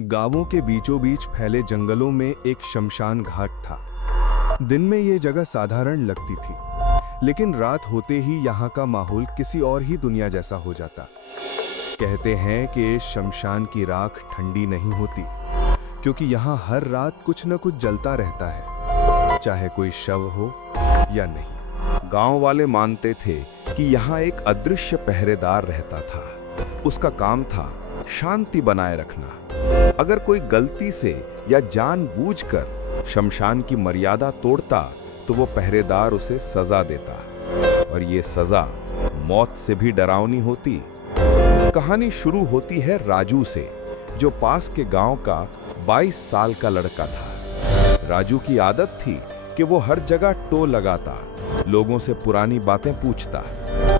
गांवों के बीचों बीच फैले जंगलों में एक शमशान घाट था। दिन में ये जगह साधारण लगती थी, लेकिन रात होते ही यहाँ का माहौल किसी और ही दुनिया जैसा हो जाता। कहते हैं कि इस शमशान की राख ठंडी नहीं होती, क्योंकि यहाँ हर रात कुछ न कुछ जलता रहता है, चाहे कोई शव हो या नहीं। गांव वाले मानते थे कि यहाँ एक अदृश्य पहरेदार रहता था। उसका काम था शांति बनाए रखना। अगर कोई गलती से या जानबूझकर शमशान की मर्यादा तोड़ता तो वो पहरेदार उसे सजा देता, और ये सजा मौत से भी डरावनी होती। कहानी शुरू होती है राजू से, जो पास के गांव का 22 साल का लड़का था। राजू की आदत थी कि वो हर जगह टोल लगाता, लोगों से पुरानी बातें पूछता।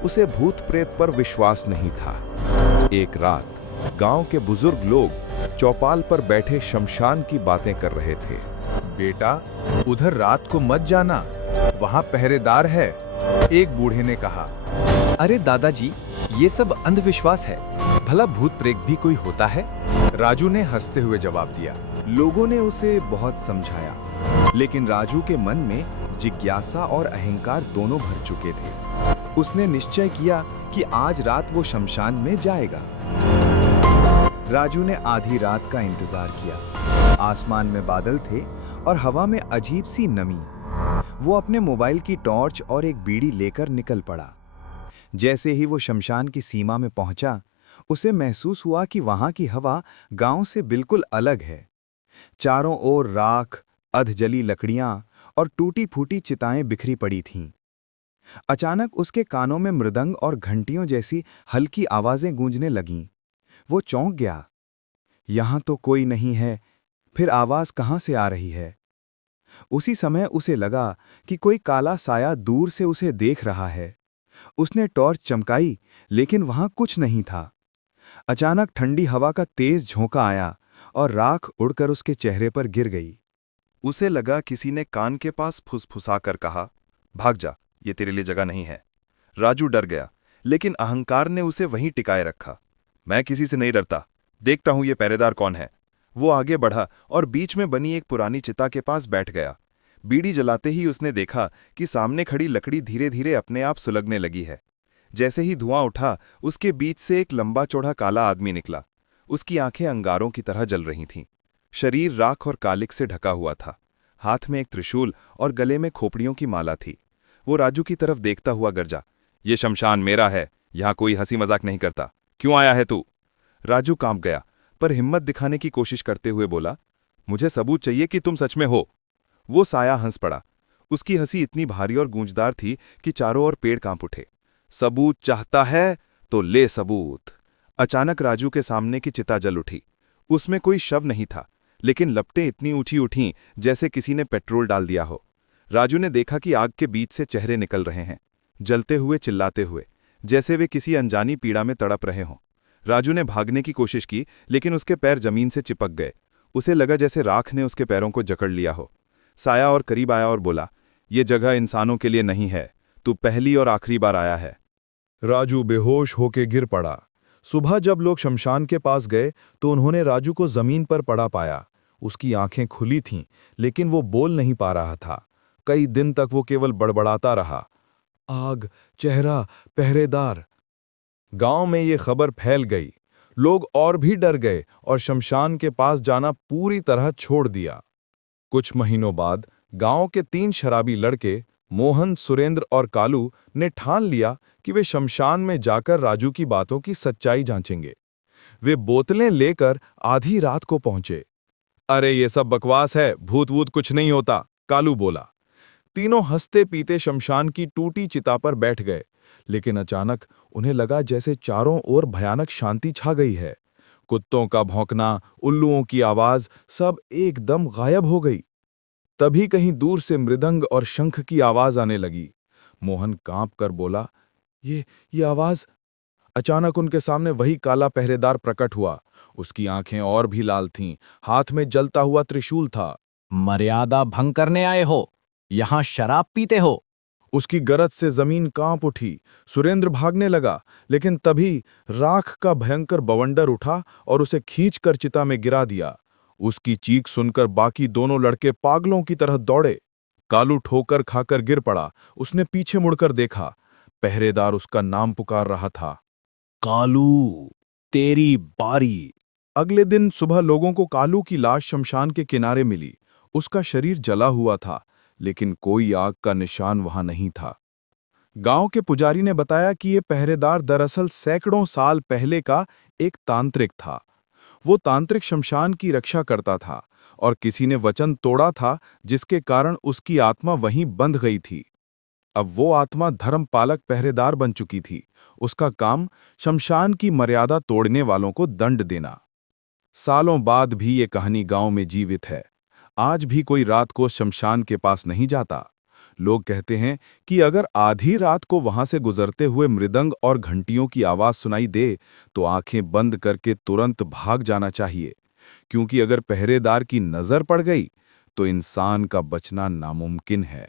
उसे भूत प्रेत पर विश्वास नहीं था। एक रात गांव के बुजुर्ग लोग चौपाल पर बैठे शमशान की बातें कर रहे थे। बेटा, उधर रात को मत जाना, वहाँ पहरेदार है, एक बूढ़े ने कहा। अरे दादाजी, ये सब अंधविश्वास है, भला भूत प्रेत भी कोई होता है? राजू ने हंसते हुए जवाब दिया। लोगों ने उसे बहुत समझाया, लेकिन राजू के मन में जिज्ञासा और अहंकार दोनों भर चुके थे। उसने निश्चय किया कि आज रात वो शमशान में जाएगा। राजू ने आधी रात का इंतजार किया। आसमान में बादल थे और हवा में अजीब सी नमी। वो अपने मोबाइल की टॉर्च और एक बीड़ी लेकर निकल पड़ा। जैसे ही वो शमशान की सीमा में पहुंचा, उसे महसूस हुआ कि वहां की हवा गांव से बिल्कुल अलग है। चारों ओर राख, अधजली लकड़ियां और टूटी-फूटी चिताएं बिखरी पड़ी थीं। अचानक उसके कानों में मृदंग और घंटियों जैसी हल्की आवाजें गूंजने लगीं। वो चौंक गया। यहां तो कोई नहीं है, फिर आवाज कहां से आ रही है? उसी समय उसे लगा कि कोई काला साया दूर से उसे देख रहा है। उसने टॉर्च चमकाई, लेकिन वहां कुछ नहीं था। अचानक ठंडी हवा का तेज झोंका आया और राख उड़कर उसके चेहरे पर गिर गई। उसे लगा किसी ने कान के पास फुसफुसाकर कहा, भाग जा, ये तेरे लिए जगह नहीं है। राजू डर गया, लेकिन अहंकार ने उसे वहीं टिकाए रखा। मैं किसी से नहीं डरता, देखता हूं ये पहरेदार कौन है। वो आगे बढ़ा और बीच में बनी एक पुरानी चिता के पास बैठ गया। बीड़ी जलाते ही उसने देखा कि सामने खड़ी लकड़ी धीरे धीरे अपने आप सुलगने लगी है। जैसे ही धुआं उठा, उसके बीच से एक लंबा चौड़ा काला आदमी निकला। उसकी आंखें अंगारों की तरह जल रही थीं। शरीर राख और कालिक से ढका हुआ था। हाथ में एक त्रिशूल और गले में खोपड़ियों की माला थी। वो राजू की तरफ देखता हुआ गरजा, ये शमशान मेरा है, यहां कोई हंसी मजाक नहीं करता। क्यों आया है तू? राजू कांप गया, पर हिम्मत दिखाने की कोशिश करते हुए बोला, मुझे सबूत चाहिए कि तुम सच में हो। वो साया हंस पड़ा। उसकी हंसी इतनी भारी और गूंजदार थी कि चारों ओर पेड़ कांप उठे। सबूत चाहता है तो ले सबूत। अचानक राजू के सामने की चिता जल उठी। उसमें कोई शव नहीं था, लेकिन लपटें इतनी ऊंची उठीं जैसे किसी ने पेट्रोल डाल दिया हो। राजू ने देखा कि आग के बीच से चेहरे निकल रहे हैं, जलते हुए, चिल्लाते हुए, जैसे वे किसी अनजानी पीड़ा में तड़प रहे हों। राजू ने भागने की कोशिश की, लेकिन उसके पैर जमीन से चिपक गए। उसे लगा जैसे राख ने उसके पैरों को जकड़ लिया हो। साया और करीब आया और बोला, ये जगह इंसानों के लिए नहीं है, तू पहली और आखिरी बार आया है। राजू बेहोश होके गिर पड़ा। सुबह जब लोग शमशान के पास गए तो उन्होंने राजू को जमीन पर पड़ा पाया। उसकी आंखें खुली थीं, लेकिन वो बोल नहीं पा रहा था। कई दिन तक वो केवल बड़बड़ाता रहा, आग, चेहरा, पहरेदार। गांव में ये खबर फैल गई। लोग और भी डर गए और शमशान के पास जाना पूरी तरह छोड़ दिया। कुछ महीनों बाद गांव के 3 शराबी लड़के, मोहन, सुरेंद्र और कालू, ने ठान लिया कि वे शमशान में जाकर राजू की बातों की सच्चाई जांचेंगे। वे बोतलें लेकर आधी रात को पहुंचे। अरे ये सब बकवास है, भूत वूत कुछ नहीं होता, कालू बोला। तीनों हंसते पीते शमशान की टूटी चिता पर बैठ गए, लेकिन अचानक उन्हें लगा जैसे चारों ओर भयानक शांति छा गई है। कुत्तों का भौंकना, उल्लुओं की आवाज, सब एकदम गायब हो गई। तभी कहीं दूर से मृदंग और शंख की आवाज आने लगी। मोहन कांप कर बोला, ये आवाज। अचानक उनके सामने वही काला पहरेदार प्रकट हुआ। उसकी आंखें और भी लाल थीं, हाथ में जलता हुआ त्रिशूल था। मर्यादा भंग करने आए हो? यहाँ शराब पीते हो? उसकी गरज से जमीन कांप उठी। सुरेंद्र भागने लगा, लेकिन तभी राख का भयंकर बवंडर उठा और उसे खींचकर चिता में गिरा दिया। उसकी चीख सुनकर बाकी दोनों लड़के पागलों की तरह दौड़े। कालू ठोकर खाकर गिर पड़ा। उसने पीछे मुड़कर देखा। पहरेदार उसका नाम पुकार रहा था। कालू, तेरी बारी। अगले दिन सुबह लोगों को कालू की लाश शमशान के किनारे मिली। उसका शरीर जला हुआ था, लेकिन कोई आग का निशान वहां नहीं था। गांव के पुजारी ने बताया कि ये पहरेदार दरअसल सैकड़ों साल पहले का एक तांत्रिक था। वो तांत्रिक शमशान की रक्षा करता था और किसी ने वचन तोड़ा था, जिसके कारण उसकी आत्मा वहीं बंध गई थी। अब वो आत्मा धर्मपालक पहरेदार बन चुकी थी। उसका काम शमशान की मर्यादा तोड़ने वालों को दंड देना। सालों बाद भी ये कहानी गांव में जीवित है। आज भी कोई रात को शमशान के पास नहीं जाता। लोग कहते हैं कि अगर आधी रात को वहां से गुजरते हुए मृदंग और घंटियों की आवाज सुनाई दे, तो आंखें बंद करके तुरंत भाग जाना चाहिए, क्योंकि अगर पहरेदार की नजर पड़ गई तो इंसान का बचना नामुमकिन है।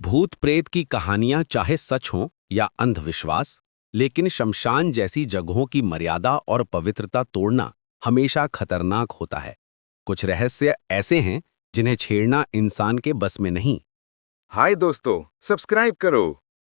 भूत प्रेत की कहानियां चाहे सच हों या अंधविश्वास, लेकिन शमशान जैसी जगहों की मर्यादा और पवित्रता तोड़ना हमेशा खतरनाक होता है। कुछ रहस्य ऐसे हैं जिन्हें छेड़ना इंसान के बस में नहीं। हाय दोस्तों, सब्सक्राइब करो।